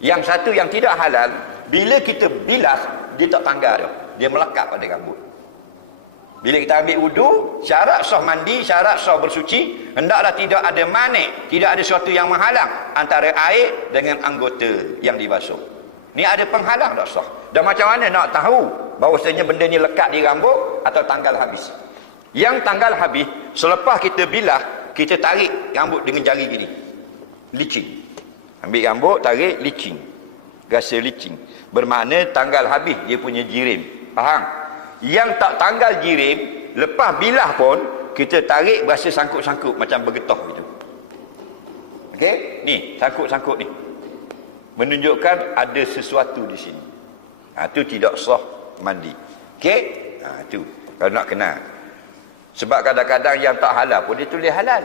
Yang satu yang tidak halal, bila kita bilas, dia tak tanggal dia. Dia melekat pada rambut. Bila kita ambil wudu, syarat sah mandi, syarat sah bersuci, hendaklah tidak ada manik, tidak ada sesuatu yang menghalang antara air dengan anggota yang dibasuh. Ni ada penghalang tak sah. Dan macam mana nak tahu bahawasanya benda ni lekat di rambut atau tanggal habis. Yang tanggal habis, selepas kita bilah, kita tarik rambut dengan jari gini. Licin. Ambil rambut, tarik, licin. Rasa licin. Bermakna tanggal habis dia punya jirim. Faham? yang tak tanggal jirim lepas bilah pun kita tarik berasa sangkut-sangkut macam bergetah gitu. Okey? Ni sangkut-sangkut ni. Menunjukkan ada sesuatu di sini. Ha tu tidak sah mandi. Okey? Ha tu. Kalau nak kenal. Sebab kadang-kadang yang tak halal pun dia tulis halal